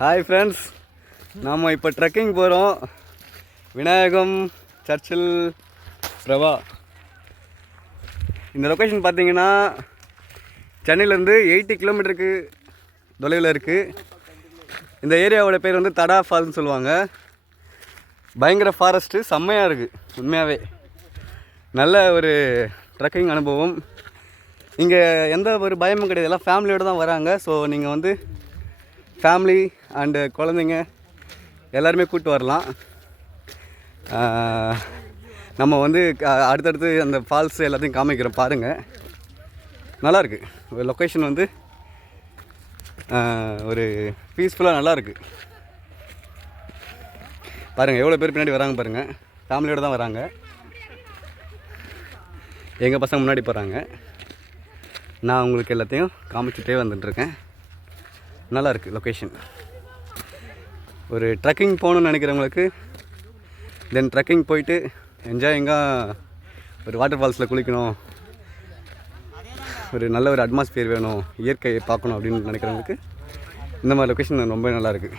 Hi friends, நாம் இப்போ trekking போகிறோம். விநாயகம் சர்ச்சில் பிரபா. இந்த லொக்கேஷன் பார்த்தீங்கன்னா சென்னையிலேருந்து 80 கிலோமீட்டருக்கு தொலைவில் இருக்குது. இந்த ஏரியாவோட பேர் வந்து தடா ஃபால்ஸ்னு சொல்லுவாங்க. பயங்கர ஃபாரஸ்ட்டு, செம்மையாக இருக்குது. உண்மையாகவே நல்ல ஒரு ட்ரெக்கிங் அனுபவம். இங்கே எந்த ஒரு பயமும் கிடையாது, எல்லாம் ஃபேமிலியோடு தான் வராங்க. ஸோ நீங்கள் வந்து ஃபேமிலி அண்டு குழந்தைங்க எல்லாருமே கூப்பிட்டு வரலாம். நம்ம வந்து அடுத்தடுத்து அந்த ஃபால்ஸ் எல்லாத்தையும் காமிக்கிறோம், பாருங்கள். நல்லாயிருக்கு லொக்கேஷன் வந்து ஒரு பீஸ்ஃபுல்லாக நல்லாயிருக்கு. பாருங்கள் எவ்வளோ பேர் பின்னாடி வராங்க பாருங்கள். ஃபேமிலியோடு தான் வராங்க. எங்கள் பசங்க முன்னாடி போகிறாங்க. நான் உங்களுக்கு எல்லாத்தையும் காமிச்சிட்டே வந்துட்டுருக்கேன். நல்லாயிருக்கு லொக்கேஷன். ஒரு ட்ரெக்கிங் போகணுன்னு நினைக்கிறவங்களுக்கு தென் ட்ரெக்கிங் போயிட்டு என்ஜாயிங்காக ஒரு வாட்டர் ஃபால்ஸில் குளிக்கணும், ஒரு நல்ல ஒரு அட்மாஸ்பியர் வேணும், இயற்கையை பார்க்கணும் அப்படின்னு நினைக்கிறவங்களுக்கு இந்த மாதிரி லொக்கேஷன் ரொம்ப நல்லாயிருக்கு.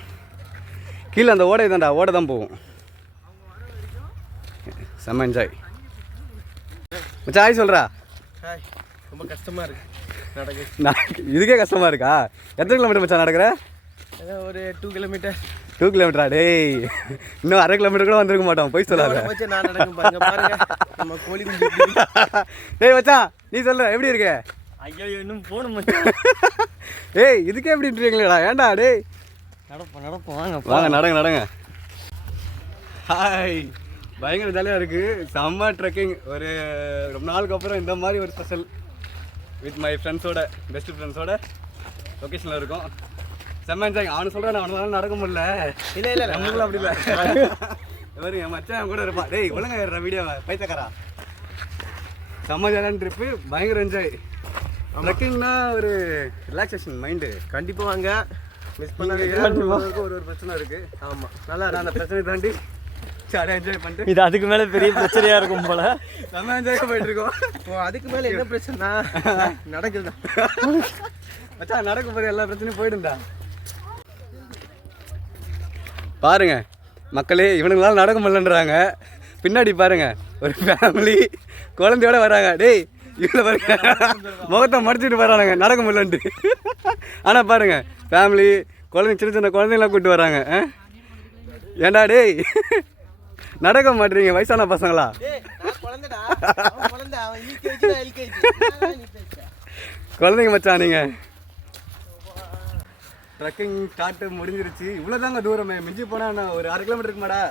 கீழே அந்த ஓடை தான் போகும். செம்ம என்ஜாய். மச்சா ஹாய் சொல்கிறா. ரொம்ப கஷ்டமாக இருக்குது நடக்கு. இதுக்கே கஷ்டமாக இருக்கா? எத்தனை கிலோமீட்டர் மச்சா நடக்கிற? ஒரு 2 கிலோமீட்டர். 2 கிலோமீட்டரா? டேய், இன்னும் அரை கிலோமீட்டர் கூட வந்திருக்க மாட்டோம், போய் சொல்லாத. டேய் மச்சான், நீ சொல்ற எப்படி இருக்க? ஐயோ இன்னும் போகணும் மச்சான். ஏய் இதுக்கே எப்படின்றீங்களா? ஏன்டா டேய், நடப்போம் வாங்க வாங்க நடங்க. ஹாய், பயங்கர ஜாலியாக இருக்குது. செம்ம ட்ரெக்கிங். ஒரு ரொம்ப நாளுக்கு அப்புறம் இந்த மாதிரி ஒரு ஸ்பெஷல் வித் மை ஃப்ரெண்ட்ஸோட, பெஸ்ட் ஃப்ரெண்ட்ஸோட லொக்கேஷனில் இருக்கும். செம்ம என்ஜாய். அவனு சொல்கிறேன், நான் அவனால நடக்க முடியல. இல்லை நம்மளும் அப்படி இல்லை. பாருங்க என் மச்சான் என் கூட இருப்பான். டேய் ஒழுங்கா ஏறுற வீடியோவை பைத்தக்காரா. செம்ம ஜாலியான ட்ரிப்பு, பயங்கர என்ஜாய். ட்ரெக்கிங்னா ஒரு ரிலாக்ஸேஷன் மைண்டு. கண்டிப்பாக வாங்க, மிஸ் பண்ணாங்க. ஒரு பிரச்சனை இருக்குது. ஆமாம், நல்லா இருக்கு. அந்த பிரச்சனை தாண்டி ஜாலியாக என்ஜாய் பண்ணிட்டு இது அதுக்கு மேலே பெரிய பிரச்சனையாக இருக்கும் போல. செம்ம என்ஜாயாக போயிட்டுருக்கோம். இப்போ அதுக்கு மேலே என்ன பிரச்சனை நடக்குதுதான் மச்சான். நடக்க போகிற எல்லா பிரச்சனையும் போயிடுண்டா. பாருங்க மக்களே, இவனுங்களால நடக்க முடியலன்றாங்க. பின்னாடி பாருங்க ஒரு ஃபேமிலி குழந்தையோட வராங்க. டேய் இவ்வளோ பாருங்க, முகத்தை மடிச்சுட்டு வரானுங்க நடக்க முடியலன்ட்டு. ஆனால் பாருங்க ஃபேமிலி குழந்தைங்க, சின்ன குழந்தைங்களாம் கூப்பிட்டு வராங்க. ஏண்டா டேய் நடக்க மாட்டீங்க வயசான பசங்களா? குழந்தைங்க மச்சான். நீங்கள் ட்ரெக்கிங் ஸ்டார்ட் முடிஞ்சிருச்சு. இவ்வளோதாங்க தூரமே, மிஞ்சி போனால் நான் ஒரு 6 கிலோமீட்டர் இருக்குமாடா?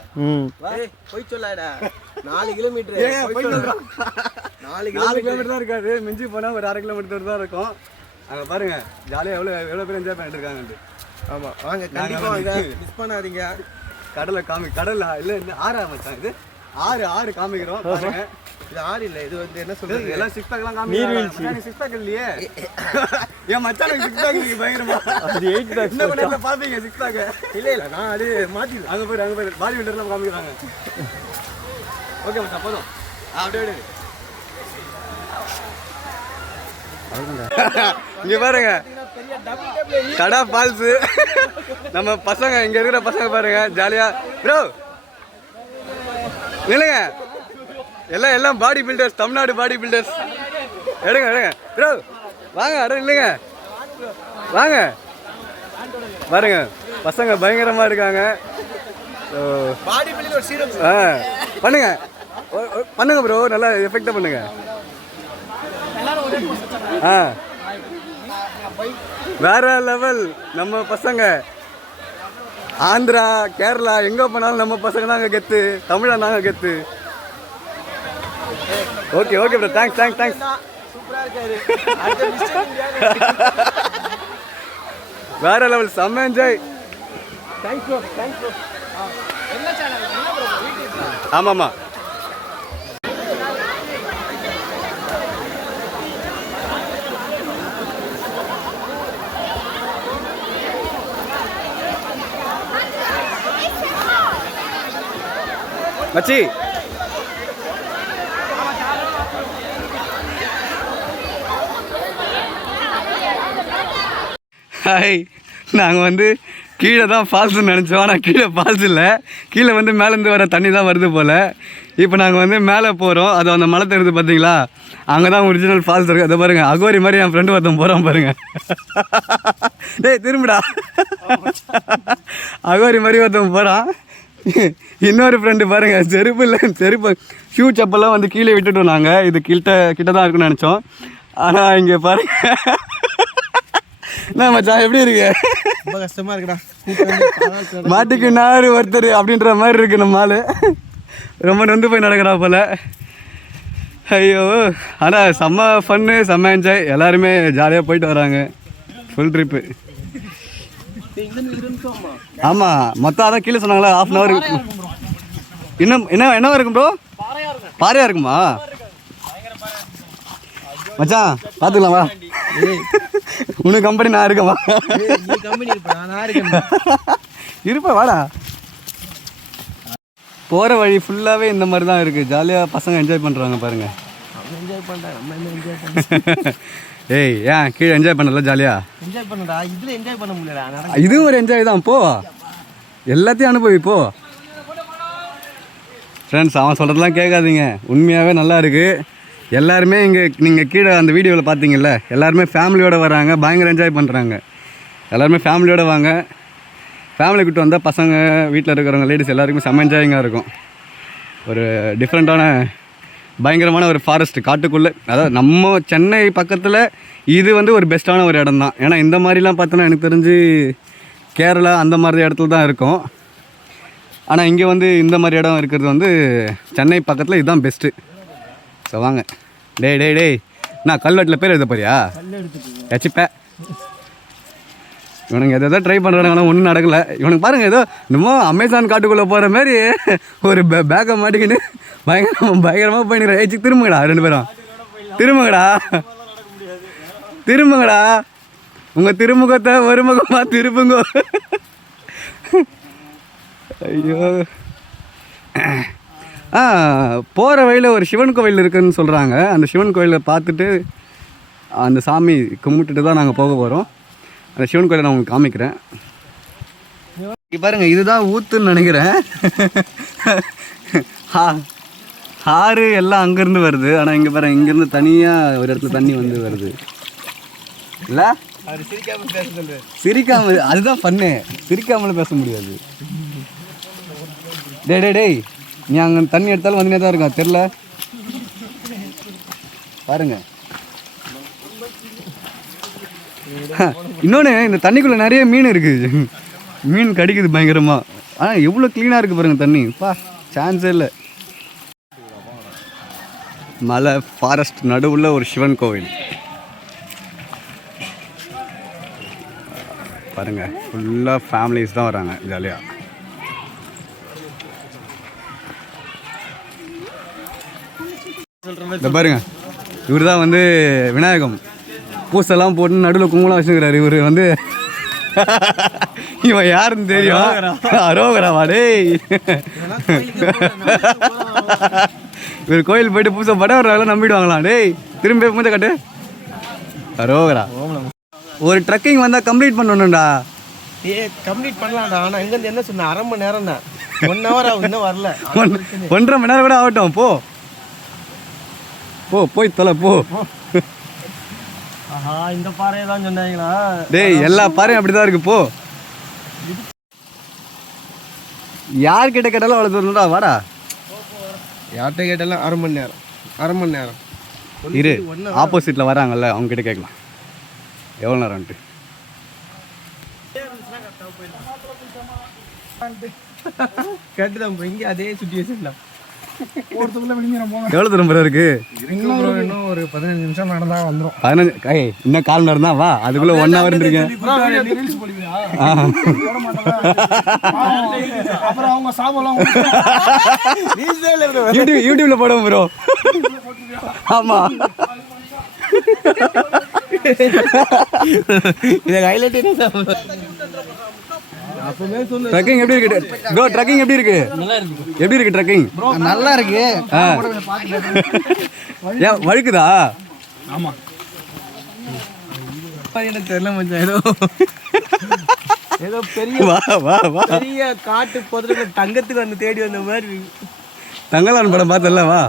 போய் சொல்லாடா. 4 கிலோமீட்டர். 4 கிலோமீட்டர் தான் இருக்காது, மிஞ்சி போனால் ஒரு 6 கிலோமீட்டர் தான் இருக்கும். அங்கே பாருங்கள் ஜாலியாக எவ்வளோ பேர் என்ஜாய் பண்ணிட்டு இருக்காங்கன்ட்டு. ஆமாம் வாங்க, கண்டிப்பாக வாங்க, மிஸ் பண்ணாதீங்க. கடலை கடல் இல்லை ஆறா மச்சான்? இது ஆறு காமிக்கிறோம் பாருங்க. இது ஆறு இல்லை, இது வந்து என்ன சொல்றது, எல்லாம் சிக்ஸ் பேக்லாம் காமிக்கிறோம். சிக்ஸ் பேக் இல்லையே என் மச்சானுக்கு சிக்ஸ் பேக் இருக்கு பயங்கரமா. அது 8 பேக் என்ன பண்ணல பாப்பீங்க சிக்ஸ் பேக். இல்லை நான் அது மாத்தி அங்கே போய் பாடி பில்டர்லாம் காமிக்கிறாங்க. ஓகே மச்சான் போதும். அப்படியே இங்க பாருங்க கடா ஃபால்ஸு. நம்ம பசங்க இங்கே இருக்கிற பசங்க பாருங்க ஜாலியாக. ப்ரோ இல்லைங்க, எல்லாம் body builders, Tamil Nadu body builders. எடுங்க ப்ரோ வாங்க. இல்லைங்க வாங்க பாருங்க, பசங்க பயங்கரமாக இருக்காங்க. பண்ணுங்க ப்ரோ, நல்லா எஃபெக்டாக பண்ணுங்க. வேற லெவல். நம்ம பசங்க ஆந்திரா கேரளா எங்கே போனாலும் நம்ம பசங்க தாங்க கெத்து, தமிழா நாங்கள் கெத்து. Okay bro, thanks. வேற லெவல், செம்ம என்ஜாய். ஆமாம்மா மச்சி. ஹாய், நாங்கள் வந்து கீழே தான் ஃபால்ஸ்ன்னு நினச்சோம். ஆனால் கீழே ஃபால்ஸ் இல்லை, கீழே வந்து மேலேருந்து வர தண்ணி தான் வருது போல். இப்போ நாங்கள் வந்து மேலே போகிறோம். அது அந்த மலை தெரியுது பார்த்தீங்களா, அங்கே தான் ஒரிஜினல் ஃபால்ஸ் இருக்குது. அதை பாருங்கள், அகோரி மாதிரி என் ஃப்ரெண்டு ஒருத்தன் போகிறான் பாருங்கள். டேய் திரும்பிடா, அகோரி மாதிரி ஒருத்தன் போகிறான். இன்னொரு ஃப்ரெண்டு பாருங்கள், செருப்பு இல்லை, செருப்பு ஷூ செப்பெல்லாம் வந்து கீழே விட்டுட்டோம் நாங்கள். இது கிட்ட தான் இருக்குன்னு நினச்சோம். ஆனால் இங்கே பாருங்க, என்ன மச்சான் எப்படி இருக்கு? ரொம்ப கஷ்டமா இருக்குடா. மாட்டுக்கு நாறு ஒருத்தர் அப்படின்ற மாதிரி இருக்கு நம்ம ஆளு. ரொம்ப நொந்து போய் நடக்கிறா போல. ஐயோ, ஆனால் செம்ம ஃபன்னு, செம்ம என்ஜாய். எல்லாருமே ஜாலியாக போயிட்டு வராங்க. Full trip. ஆமாம், மொத்தம் அதான் கீழே சொன்னாங்களா, ½ hour இன்னும் என்னவா இருக்கும் ப்ரோ? பாறையாக இருக்குமா மச்சான்? பார்த்துக்கலாம் வா, உனக்கு கம்பெனி நான் இருக்கேன் வா. இருப்பா வாடா. போகிற வழி ஃபுல்லாகவே இந்த மாதிரி தான் இருக்குது. ஜாலியாக பசங்க என்ஜாய் பண்ணுறாங்க பாருங்கள். ஏய் ஏன் கீழே என்ஜாய் பண்ணல? ஜாலியாக என்ஜாய் பண்ணடா. இதில் என்ஜாய் பண்ண முடியலடா. இதுவும் ஒரு என்ஜாய் தான். போ, எல்லாத்தையும் அனுபவி போ. ஃப்ரெண்ட்ஸ், அவன் சொல்கிறதெல்லாம் கேட்காதீங்க, உண்மையாகவே நல்லா இருக்குது. எல்லாருமே இங்கே நீங்கள் கீழே அந்த வீடியோவில் பார்த்தீங்கல்ல, எல்லாருமே ஃபேமிலியோடு வராங்க, பயங்கர என்ஜாய் பண்ணுறாங்க. எல்லாருமே ஃபேமிலியோடு வாங்க. ஃபேமிலி கிட்ட வந்தால் பசங்க, வீட்டில் இருக்கிறவங்க, லேடிஸ் எல்லாருக்குமே செம்ம என்ஜாயிங்காக இருக்கும். ஒரு டிஃப்ரெண்ட்டான பயங்கரமான ஒரு ஃபாரஸ்ட்டு காட்டுக்குள்ளே. அதாவது நம்ம சென்னை பக்கத்தில் இது வந்து ஒரு பெஸ்ட்டான ஒரு இடம் தான். ஏன்னா இந்த மாதிரிலாம் பார்த்தோன்னா எனக்கு தெரிஞ்சு கேரளா அந்த மாதிரி இடத்துல தான் இருக்கும். ஆனால் இங்கே வந்து இந்த மாதிரி இடம் இருக்கிறது வந்து சென்னை பக்கத்தில் இதுதான் பெஸ்ட்டு. ஸோ வாங்க. டேய் நான் கல்வெட்டில் பேர் எழுத போறியா? எச்சிப்பே. இவனுங்க எதாவது ட்ரை பண்ணுறாங்க, ஆனால் ஒன்றும் நடக்கலை. இவனுக்கு பாருங்கள், ஏதோ இன்னமும் அமேசான் காட்டுக்குள்ளே போகிற மாதிரி ஒரு பேக்கை மாட்டிக்கின்னு பயங்கரமாக போயிடுறேன். ஏச்சி திரும்புங்கடா, 2 பேரும் திரும்புங்கடா. உங்கள் திருமுகத்தை ஒரு முகமாக திரும்புங்க. ஐயோ. போகிற வழியில் ஒரு சிவன் கோவில் இருக்குதுன்னு சொல்கிறாங்க. அந்த சிவன் கோயிலை பார்த்துட்டு அந்த சாமி கும்பிட்டுட்டு தான் நாங்கள் போக போகிறோம். அந்த சிவன் கோயிலை நான் உங்களுக்கு காமிக்கிறேன். இங்கே பாருங்கள், இதுதான் ஊத்துன்னு நினைக்கிறேன். ஆறு எல்லாம் அங்கேருந்து வருது. ஆனால் இங்கே பாருங்கள், இங்கேருந்து தனியாக ஒரு இடத்துல தண்ணி வந்து வருது இல்லை? சிரிக்காமல், அதுதான் பண்ணு, சிரிக்காமல் பேச முடியாது. டேய் நீ அங்கே தண்ணி எடுத்தாலும் வந்துனே தான் இருக்கா, தெரில பாருங்க. இன்னொன்று, இந்த தண்ணிக்குள்ளே நிறைய மீன் இருக்குது. மீன் கடிக்குது பயங்கரமாக. ஆனால் எவ்வளோ க்ளீனாக இருக்குது பாருங்கள் தண்ணி. சான்ஸே இல்லை. மலை ஃபாரஸ்ட் நடுவில் ஒரு சிவன் கோவில் பாருங்கள். ஃபுல்லாக ஃபேமிலிஸ் தான் வராங்க ஜாலியாக. இந்த பாருங்க, இவர் தான் வந்து விநாயகம். பூசெல்லாம் போட்டு நடுவில் குங்குமம் வச்சுக்கிறாரு. இவர் வந்து இவன் யாருன்னு தெரியும்? அரோகராவா? டேய், இவர் கோயில் போயிட்டு பூசை பட ஒரு நம்பிடுவாங்களாம். டேய் திரும்ப மூஞ்ச கட்டு. அரோகரா. ஒரு ட்ரக்கிங் வந்தால் கம்ப்ளீட் பண்ணணும்டா. கம்ப்ளீட் பண்ணலாம்டா. ஆனால் இங்கேருந்து என்ன சொன்ன, 1/2 மணி நேரம் தான். 1 hour இன்னும் வரல. 1.5 மணி நேரம் கூட ஆகட்டும். போய் தொலை போ. இந்த பாறையை தான் சொன்னாங்களா? டேய், எல்லா பாறையும் அப்படி தான் இருக்கு. போ, யார்கிட்ட கேட்டாலும் அவ்வளோ தூரம்டா. வாடா, யார்கிட்ட கேட்டாலும் 1/2 மணி நேரம். இரு, ஆப்போசிட்டில் வராங்கல்ல, அவங்க கிட்ட கேட்கலாம் எவ்வளோ நேரம்ட்டு. கேட்டுதான் இங்கே அதே சுச்சுவேஷன் தான். எவ்வளோ தூரம் இருக்கு? இன்னும் ஒரு 15 நிமிஷம் நடந்தா வந்துடும். 15 இன்னும் 1/4 மணி நேரம் தான். வா, அதுக்குள்ளே 1 hour இருக்கேன். யூடியூப்ல போடுவோம் ப்ரோ. ஆமாம், இதை ஹைலைட் என்ன? ட்ரக்கிங் எப்படி இருக்கு ப்ரோ? ட்ரக்கிங் எப்படி இருக்கு? எப்படி இருக்கு ட்ரக்கிங்? நல்லா இருக்கு. ஏன் வழுக்குதா? ஆமா, தெரியல மச்சான். ஏதோ பெரிய வா வா வா பெரிய காட்டு பொதுல தங்கத்துக்கு வந்து தேடி வந்த மாதிரி தங்கலான் படம் பார்த்தல வா.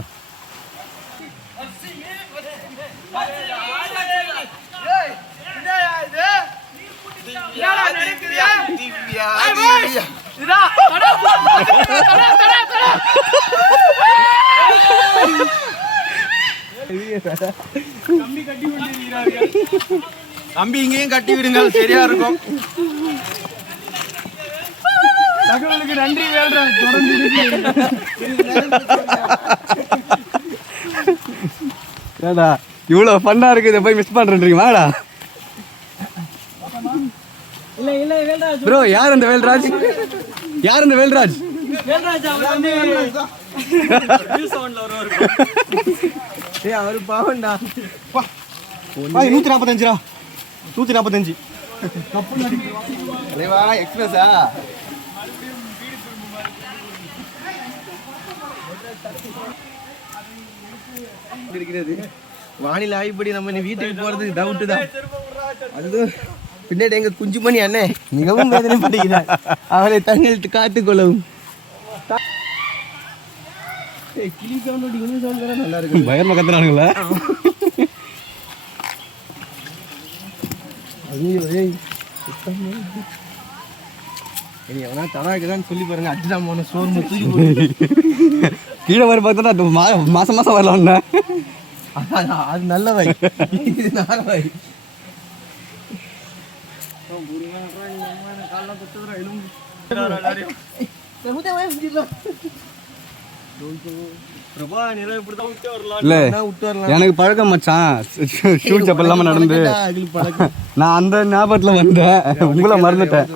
தம்பி இங்கேயும் கட்டி விடுங்கள், சரியா இருக்கும். தகவலுக்கு நன்றி வேல்ராஜ். ஏடா இவ்வளோ ஃபன்னாக இருக்குது, இதை போய் மிஸ் பண்ணுறீங்க வாடா. இல்ல இல்ல வேல்ராஜ் ப்ரோ, யார் அந்த வேல்ராஜ்? யார் அந்த வேல்ராஜ்? வேல்ராஜ் அவர் வந்து நியூஸ் சவுண்ட்ல வருவாரு. ஏய் அவர் பாவண்டா. 145 145 தலைவா எக்ஸ்பிரஸா? இருக்கிறது வானிலை ஆய்வுப்படி நம்ம இனி வீட்டுக்கு போறது டவுட்டு தான். அது பின்னாடி எங்க குஞ்சுமணி அண்ணே மிகவும் வேதனைப்படுகிறார். அவரை தங்களுக்கு காத்துக்கொள்ளவும். கிளி சவுண்ட் யூனி சவுண்ட் வேற நல்லா இருக்கு. பயமா கத்துறானுங்களா? ஐயோ ஏய் இனி எவனா தடாக்குதான்னு சொல்லி பாருங்க. அடிதான் போன சோர்ந்து தூக்கி போடு. கீழே வர பார்த்தா மாசம் மாசம் வரலாம்ண்ணா. அது நல்ல வை, இது நார வை. இல்ல எனக்கு பழக்கம் மச்சான், ஷூட் செப்பல் இல்லாம நடந்து. நான் அந்த ஞாபகத்துல வந்தேன், உங்களை மறந்துட்டேன்.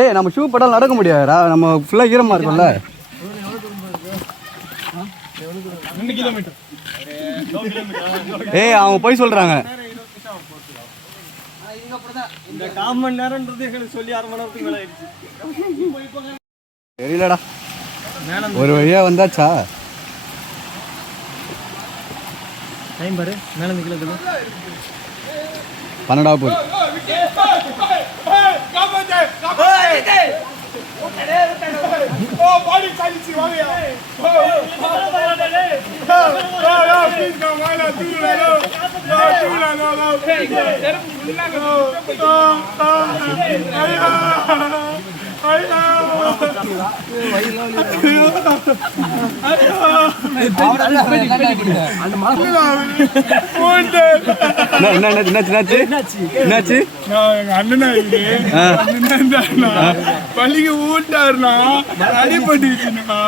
ஏய் நம்ம ஷூ படம் நடக்க முடியாதுடா, நம்ம ஃபுல்லா ஈரமா இருக்கும்ல. 2 கிலோமீட்டர். ஏய் அவங்க போய் சொல்றாங்க. இந்த 1/4 மணி நேரம்ன்றது எங்களுக்கு சொல்லி 1/2 மணி நேரத்துக்கு மேல ஆயிடுச்சு. தெரியலடா, ஒரு வழியா வந்தாச்சா? டைம் பாரு, மேல நிக்கல 12 போகுது. பள்ளிக்கு ஊட்டாருனா அடிபட்டுச்சுன்னா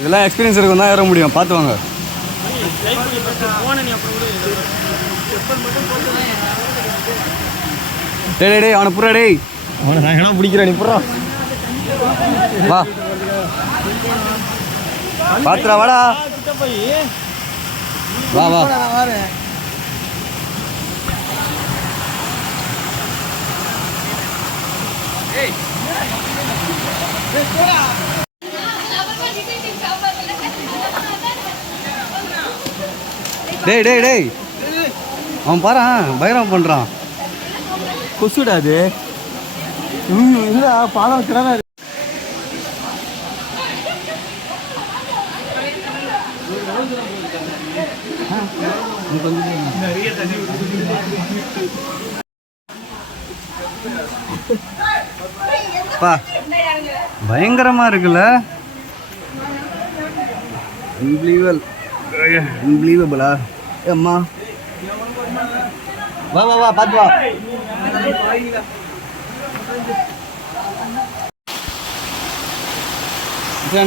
இதெல்லாம் எக்ஸ்பீரியன்ஸ் இருக்கும் தான் ஏற முடியும், பார்த்து வாங்க. டேய் டேய் அவனை புறா, டேய் அவனை நான் என்ன பிடிக்கிறேன், நீ புறா வா பாத்துடா, வாடா வா வா. டேய் டேய் டேய் அவன் பாரு பயங்கரம் பண்றான். கொசுடா அது. இல்ல பாலம் வச்சுடாத. பா பயங்கரமா இருக்குல்ல, அன்பிலீவபிளா? அம்மா வா வா வா, பார்த்து வா.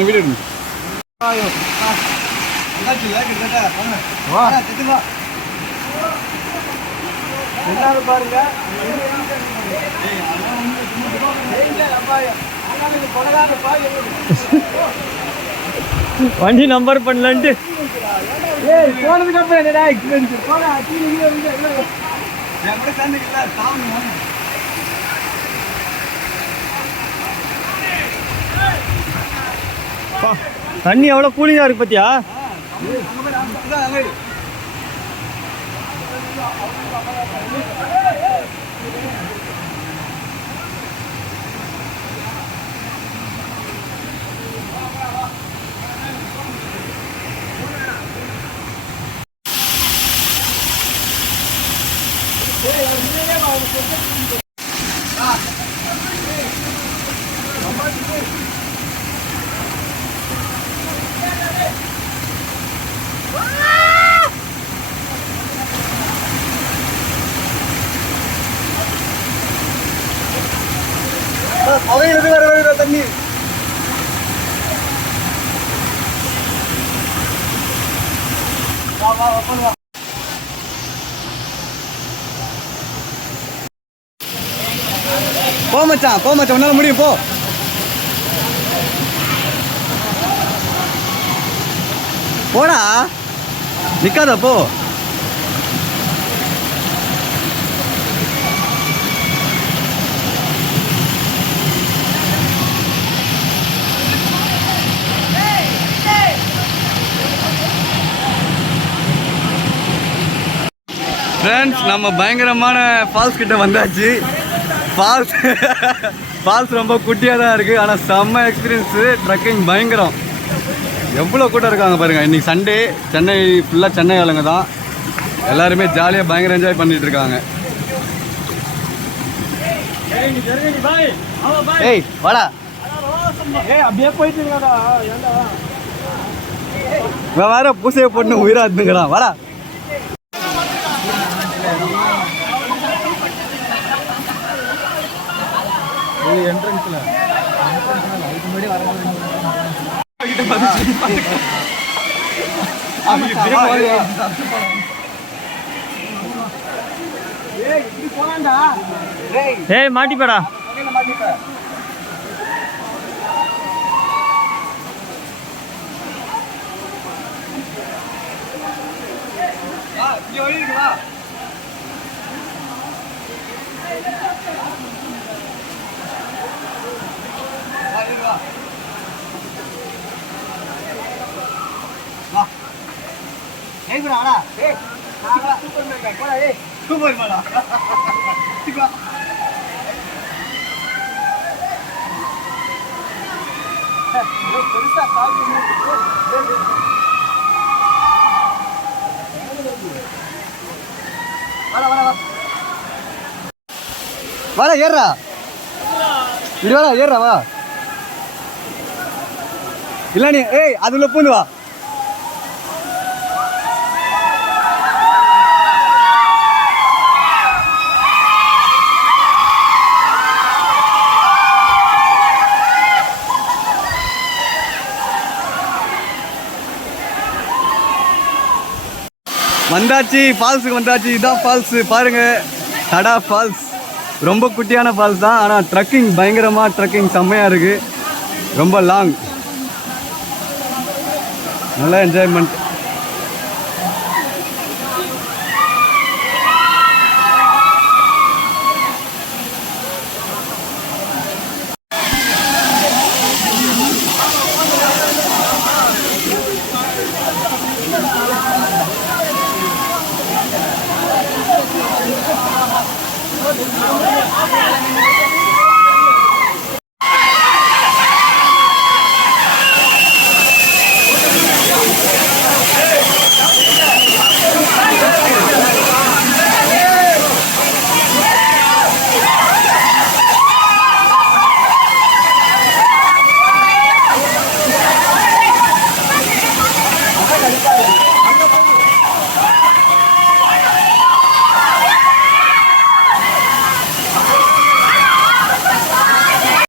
வீடு பாருங்க வண்டி நம்பர் பண்ணலன்ட்டு போனதுக்கு அப்புறம் என்னடா எக்ஸ்பீரியன்ஸ் போடா தண்ணி எவ்வளோ கூலிங்காக இருக்கு பார்த்தியா? தண்ணி போ மச்சான் உன்னால முடியும் போ. போடா நிக்காத போ. ஃப்ரெண்ட்ஸ் நம்ம பயங்கரமான ஃபால்ஸ் கிட்ட வந்தாச்சு. ஃபால்ஸ் ரொம்ப குட்டியாக தான் இருக்குது, ஆனால் செம்ம எக்ஸ்பீரியன்ஸு. ட்ரக்கிங் பயங்கரம். எவ்வளோ கூட்டம் இருக்காங்க பாருங்கள். இன்றைக்கி சண்டே, சென்னை ஃபுல்லாக சென்னை ஆளுங்க தான். எல்லாருமே ஜாலியாக பயங்கர என்ஜாய் பண்ணிகிட்டு இருக்காங்க. ஏய் வாடா, அப்படியே போயிட்டு இருக்காடா. வேற பூசையை போட்டு உயிராக இருந்துக்கிறான். வாடா. என்ட்ரன்ஸ்ல அதுக்கு முன்னாடி வர ஏய் மாட்டிப்படா. வாடா ஏறா, இது வாடா ஏறா வா. இல்லை நீ ஏய் அதுல பூந்து வா. வந்தாச்சு, ஃபால்ஸுக்கு வந்தாச்சு. இதுதான் ஃபால்ஸு பாருங்கள், தடா ஃபால்ஸ். ரொம்ப குட்டியான ஃபால்ஸ் தான், ஆனால் ட்ரக்கிங் பயங்கரமாக ட்ரக்கிங் செம்மையாக இருக்குது. ரொம்ப லாங், நல்லா என்ஜாய்மெண்ட்.